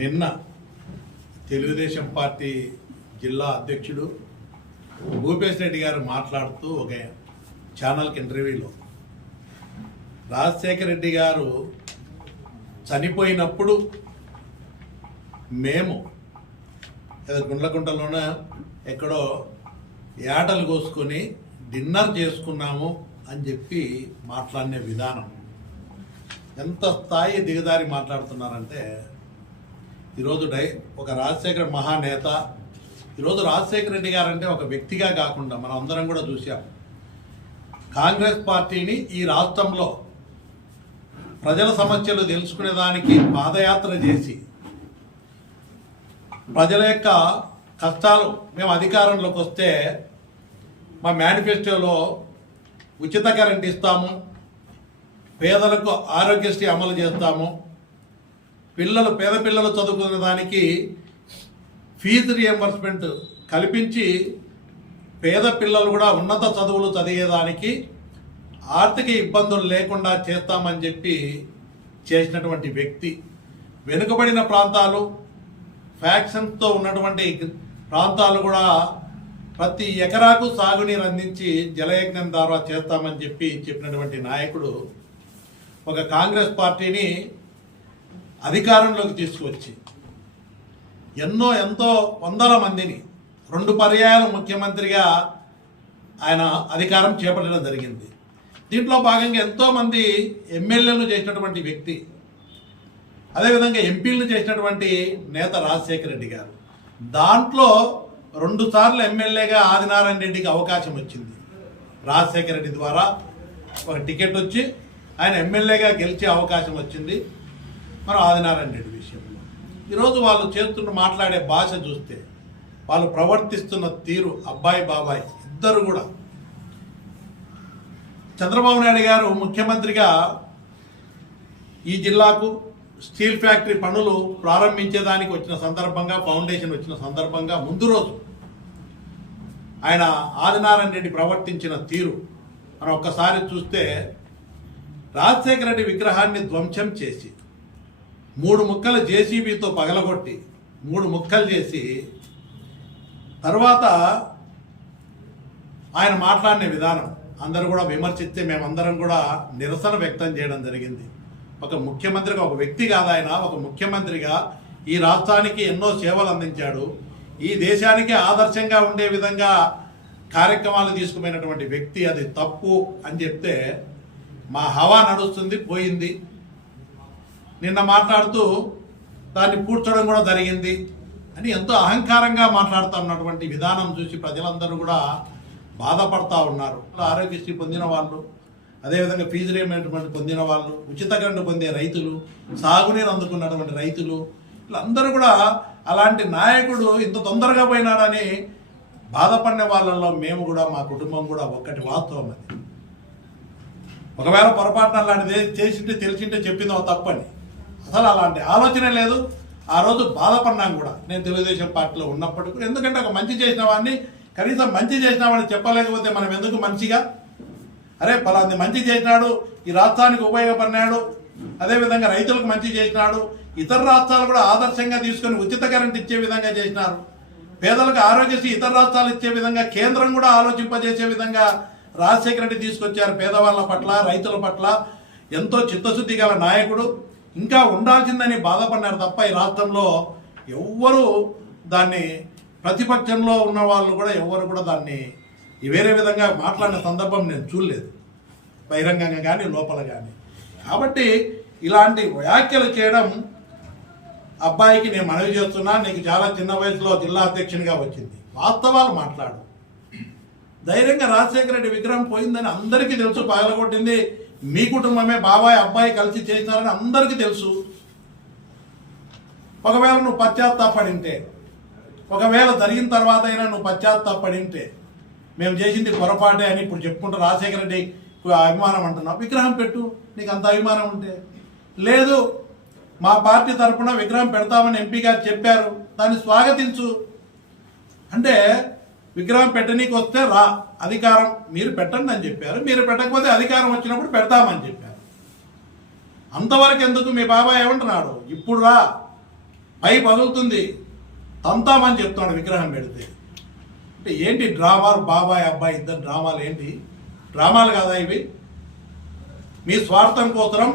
నిన్న తెలుగుదేశం పార్టీ జిల్లా అధ్యక్షుడు భూపేశ్ రెడ్డి గారు మాట్లాడుతూ ఒక ఛానల్కి ఇంటర్వ్యూలో రాజశేఖర రెడ్డి గారు చనిపోయినప్పుడు మేము ఏదో గుండ్లకుంటలోనే ఎక్కడో ఏటలు కోసుకొని డిన్నర్ చేసుకున్నాము అని చెప్పి మాట్లాడిన విధానం ఎంత స్థాయి దిగదారి మాట్లాడుతున్నారంటే ఈరోజు ఒక రాజశేఖర మహానేత, ఈరోజు రాజశేఖర రెడ్డి గారు అంటే ఒక వ్యక్తిగా కాకుండా మనం అందరం కూడా చూసాం. కాంగ్రెస్ పార్టీని ఈ రాష్ట్రంలో ప్రజల సమస్యలు తెలుసుకునేదానికి పాదయాత్ర చేసి ప్రజల యొక్క కష్టాలు మేము అధికారంలోకి వస్తే మా మేనిఫెస్టోలో ఉచిత కరెంట్ ఇస్తాము, పేదలకు ఆరోగ్యశ్రీ అమలు చేస్తాము, పేద పిల్లలు చదువుకునే దానికి ఫీజు రియంబర్స్మెంట్ కల్పించి పేద పిల్లలు కూడా ఉన్నత చదువులు చదివేదానికి ఆర్థిక ఇబ్బందులు లేకుండా చేస్తామని చెప్పి చేసినటువంటి వ్యక్తి. వెనుకబడిన ప్రాంతాలు, ఫ్యాక్షన్స్తో ఉన్నటువంటి ప్రాంతాలు కూడా ప్రతి ఎకరాకు సాగునీరు అందించి జలయజ్ఞం ద్వారా చేస్తామని చెప్పినటువంటి నాయకుడు ఒక కాంగ్రెస్ పార్టీని అధికారంలోకి తీసుకువచ్చి ఎంతో వందల మందిని 2 పర్యాయాలు ముఖ్యమంత్రిగా ఆయన అధికారం చేపట్టడం జరిగింది. దీంట్లో భాగంగా ఎంతోమంది ఎమ్మెల్యేలను చేసినటువంటి వ్యక్తి, అదేవిధంగా ఎంపీలను చేసినటువంటి నేత రాజశేఖర రెడ్డి గారు. దాంట్లో 2 సార్లు ఎమ్మెల్యేగా ఆదినారాయణ రెడ్డికి అవకాశం వచ్చింది. రాజశేఖర రెడ్డి ద్వారా ఒక టికెట్ వచ్చి ఆయన ఎమ్మెల్యేగా గెలిచే అవకాశం వచ్చింది. మనం ఆదినారాయణ రెడ్డి విషయంలో ఈరోజు వాళ్ళు మాట్లాడే భాష చూస్తే, వాళ్ళు ప్రవర్తిస్తున్న తీరు, అబ్బాయి బాబాయ్ ఇద్దరు కూడా. చంద్రబాబు నాయుడు గారు ముఖ్యమంత్రిగా ఈ జిల్లాకు స్టీల్ ఫ్యాక్టరీ పనులు ప్రారంభించేదానికి వచ్చిన సందర్భంగా, ఫౌండేషన్ వచ్చిన సందర్భంగా ముందు రోజు ఆయన ఆదినారాయణ రెడ్డి ప్రవర్తించిన తీరు మనం ఒక్కసారి చూస్తే, రాజశేఖర రెడ్డి విగ్రహాన్ని ధ్వంసం చేసి 3 ముక్కలు జేసీబీతో పగలగొట్టి 3 ముక్కలు చేసి తర్వాత ఆయన మాట్లాడిన విధానం అందరూ కూడా విమర్శిస్తే మేమందరం కూడా నిరసన వ్యక్తం చేయడం జరిగింది. ఒక ముఖ్యమంత్రిగా, ఒక వ్యక్తి కాదు ఆయన, ఒక ముఖ్యమంత్రిగా ఈ రాష్ట్రానికి ఎన్నో సేవలు అందించాడు. ఈ దేశానికి ఆదర్శంగా ఉండే విధంగా కార్యక్రమాలు తీసుకుపోయినటువంటి వ్యక్తి అది తప్పు అని చెప్తే, మా హవా నడుస్తుంది పోయింది, నిన్న మాట్లాడుతూ దాన్ని పూడ్చడం కూడా జరిగింది అని ఎంతో అహంకారంగా మాట్లాడుతున్నటువంటి విధానం చూసి ప్రజలందరూ కూడా బాధపడతా ఉన్నారు. ఆరోగ్యశ్రీ పొందిన వాళ్ళు, అదేవిధంగా ఫీజు రియంబర్స్మెంట్ పొందిన వాళ్ళు, ఉచిత కరెంటు పొందే రైతులు, సాగునీరు అందుకున్నటువంటి రైతులు, వీళ్ళందరూ కూడా అలాంటి నాయకుడు ఇంత తొందరగా పోయినాడని బాధపడిన వాళ్ళల్లో మేము కూడా, మా కుటుంబం కూడా ఒక్కటి వాస్తవం. అది ఒకవేళ పొరపాటున అలాంటిది చేసింటే తెలిసింటే చెప్పిందో తప్పని, అసలు అలాంటి ఆలోచన లేదు. ఆ రోజు బాధపడినాం కూడా నేను తెలుగుదేశం పార్టీలో ఉన్నప్పటికీ. ఎందుకంటే ఒక మంచి చేసిన వాడిని కనీసం మంచి చేసిన వాడిని చెప్పలేకపోతే మనం ఎందుకు మంచిగా, అరే పలాంది మంచి చేసినాడు, ఈ రాష్ట్రానికి ఉపయోగపడినాడు, అదేవిధంగా రైతులకు మంచి చేసినాడు, ఇతర రాష్ట్రాలు కూడా ఆదర్శంగా తీసుకొని ఉచిత కరెంట్ ఇచ్చే విధంగా చేసినారు, పేదలకు ఆరోగ్యశ్రీ ఇతర రాష్ట్రాలు ఇచ్చే విధంగా కేంద్రం కూడా ఆలోచింపజేసే విధంగా రాజశేఖర రెడ్డి తీసుకొచ్చారు. పేదవాళ్ళ పట్ల, రైతుల పట్ల ఎంతో చిత్తశుద్ధి గల నాయకుడు. ఇంకా ఉండాల్సిందని బాధపడినారు తప్ప ఈ రాష్ట్రంలో ఎవ్వరూ దాన్ని, ప్రతిపక్షంలో ఉన్న వాళ్ళు కూడా ఎవ్వరు కూడా దాన్ని వేరే విధంగా మాట్లాడిన సందర్భం నేను చూడలేదు, బహిరంగంగా కానీ లోపల కానీ. కాబట్టి ఇలాంటి వ్యాఖ్యలు చేయడం, అబ్బాయికి నేను మనవి చేస్తున్నా, నీకు చాలా చిన్న వయసులో జిల్లా అధ్యక్షునిగా వచ్చింది, వాస్తవాలు మాట్లాడు. ధైర్యంగా రాజశేఖర రెడ్డి విగ్రహం పోయిందని అందరికీ తెలుసు, పగలగొట్టింది మీ కుటుంబమే, బాబాయ్ అబ్బాయి కలిసి చేసినారని అందరికీ తెలుసు. ఒకవేళ నువ్వు పశ్చాత్తాపడింటే, ఒకవేళ జరిగిన తర్వాత అయినా నువ్వు పశ్చాత్తాపడింటే, మేము చేసింది పొరపాటే అని ఇప్పుడు చెప్పుకుంటూ రాజశేఖర రెడ్డి అభిమానం అంటున్నావు, విగ్రహం పెట్టు, నీకు అంత అభిమానం ఉంటే. లేదు, మా పార్టీ తరఫున విగ్రహం పెడతామని ఎంపీ గారు చెప్పారు, దాన్ని స్వాగతించు. అంటే విగ్రహం పెట్టనీకి వస్తే రా, అధికారం మీరు పెట్టండి అని చెప్పారు, మీరు పెట్టకపోతే అధికారం వచ్చినప్పుడు పెడతామని చెప్పారు. అంతవరకు ఎందుకు? మీ బాబాయ్ ఏమంటున్నాడు, ఇప్పుడు రా, పై పగులుతుంది, తంతామని చెప్తున్నాడు విగ్రహం పెడితే. అంటే ఏంటి డ్రామాలు? బాబాయ్ అబ్బాయి ఇద్దరు డ్రామాలు ఏంటి? డ్రామాలు కాదా ఇవి? మీ స్వార్థం కోసం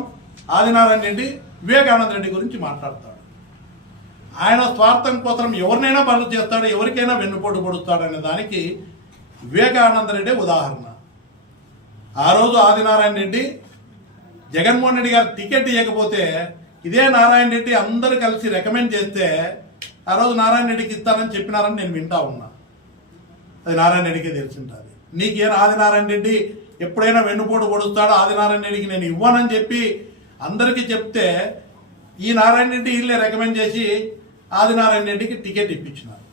ఆదినారాయణ రెడ్డి వివేకానంద రెడ్డి గురించి మాట్లాడతాడు. ఆయన స్వార్థం కోసం ఎవరినైనా పనులు చేస్తాడు, ఎవరికైనా వెన్నుపోటు పొడుస్తాడు అనే దానికి వివేకానంద రెడ్డి ఉదాహరణ. ఆ రోజు ఆదినారాయణ రెడ్డి జగన్మోహన్ రెడ్డి గారు టికెట్ ఇవ్వకపోతే ఇదే నారాయణ రెడ్డి అందరూ కలిసి రికమెండ్ చేస్తే ఆ రోజు నారాయణ రెడ్డికి ఇస్తానని చెప్పినారని నేను వింటా ఉన్నా. అది నారాయణ రెడ్డికే తెలిసింటుంది. నీకేం ఆదినారాయణ రెడ్డి ఎప్పుడైనా వెన్నుపోటు పొడుస్తాడో ఆదినారాయణ రెడ్డికి నేను ఇవ్వనని చెప్పి అందరికీ చెప్తే ఈ నారాయణ రెడ్డి వీళ్ళే రికమెండ్ చేసి ఆదినారాయణ రెడ్డికి టికెట్ ఇప్పించినారు.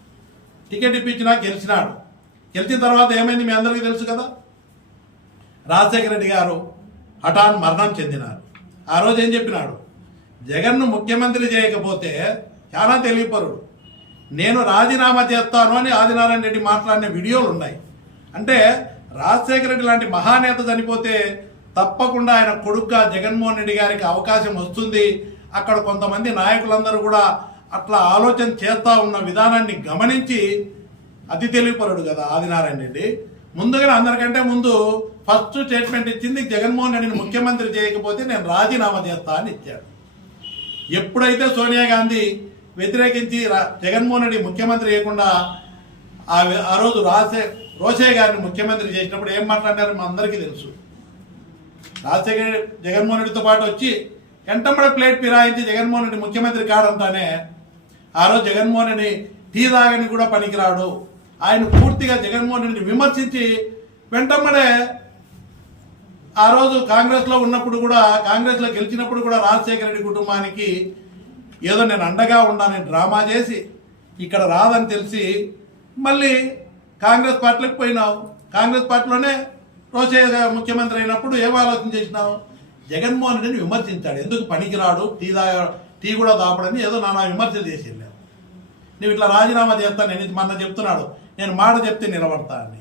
టికెట్ ఇప్పించినా గెలిచినాడు. గెలిచిన తర్వాత ఏమైంది మీ అందరికీ తెలుసు కదా. రాజశేఖర రెడ్డి గారు హఠాన్ మరణం చెందినారు. ఆ రోజు ఏం చెప్పినాడు? జగన్ను ముఖ్యమంత్రి చేయకపోతే చాలా తెలియపరుడు, నేను రాజీనామా చేస్తాను అని ఆదినారాయణ రెడ్డి మాట్లాడిన వీడియోలు ఉన్నాయి. అంటే రాజశేఖర రెడ్డి లాంటి మహానేత చనిపోతే తప్పకుండా ఆయన కొడుకుగా జగన్మోహన్ రెడ్డి గారికి అవకాశం వస్తుంది. అక్కడ కొంతమంది నాయకులందరూ కూడా అట్లా ఆలోచన చేస్తూ ఉన్న విధానాన్ని గమనించి అతి తెలివిపరుడు కదా ఆదినారాయణ రెడ్డి. ముందుగానే అందరికంటే ముందు ఫస్ట్ స్టేట్మెంట్ ఇచ్చింది జగన్మోహన్ రెడ్డిని ముఖ్యమంత్రి చేయకపోతే నేను రాజీనామా చేస్తా అని ఇచ్చాడు. ఎప్పుడైతే సోనియా గాంధీ వ్యతిరేకించి జగన్మోహన్ రెడ్డి ముఖ్యమంత్రి చేయకుండా ఆ రోజు రోషే గారిని ముఖ్యమంత్రి చేసినప్పుడు ఏం మాట్లాడారో మా అందరికీ తెలుసు. రాజశేఖర్ జగన్మోహన్ రెడ్డితో పాటు వచ్చి ఎంటమ్మడ ప్లేట్ పిరాయించి జగన్మోహన్ రెడ్డి ముఖ్యమంత్రి కాడంటానే ఆ రోజు జగన్మోహన్ రెడ్డి టీ తాగని కూడా పనికిరాడు, ఆయన పూర్తిగా జగన్మోహన్ రెడ్డిని విమర్శించి వెంటమ్మడే ఆ రోజు కాంగ్రెస్లో ఉన్నప్పుడు కూడా, కాంగ్రెస్లో గెలిచినప్పుడు కూడా రాజశేఖర రెడ్డి కుటుంబానికి ఏదో నేను అండగా ఉన్నానని డ్రామా చేసి ఇక్కడ రాదని తెలిసి మళ్ళీ కాంగ్రెస్ పార్టీలోకి పోయినావు. కాంగ్రెస్ పార్టీలోనే రోషే ముఖ్యమంత్రి అయినప్పుడు ఏం ఆలోచన చేసినావు? జగన్మోహన్ రెడ్డిని విమర్శించాడు, ఎందుకు పనికిరాడు, టీ కూడా దాపడని ఏదో నానా విమర్శలు చేసి వెళ్ళావు. నువ్వు ఇట్లా రాజీనామా చేస్తాను నేను మొన్న చెప్తున్నాడు, నేను మాట చెప్తే నిలబడతా అని.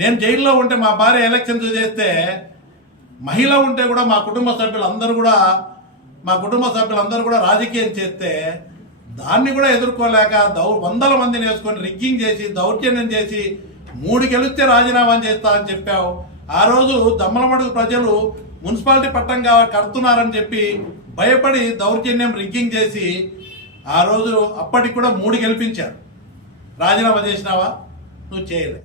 నేను జైల్లో ఉంటే మా భార్య ఎలక్షన్స్ చేస్తే మహిళ ఉంటే కూడా మా కుటుంబ సభ్యులందరూ కూడా రాజకీయం చేస్తే దాన్ని కూడా ఎదుర్కోలేక వందల మందిని వేసుకొని రిగ్గింగ్ చేసి దౌర్జన్యం చేసి 3 గెలిస్తే రాజీనామా చేస్తా అని చెప్పావు. ఆ రోజు దమ్మలమడుగు ప్రజలు మున్సిపాలిటీ పట్టం కడుతున్నారని చెప్పి భయపడి దౌర్జన్యం రిగ్గింగ్ చేసి ఆ రోజు అప్పటికి కూడా 3 గెలిపించారు. రాజీనామా చేసినావా? నువ్వు చేయలేదు.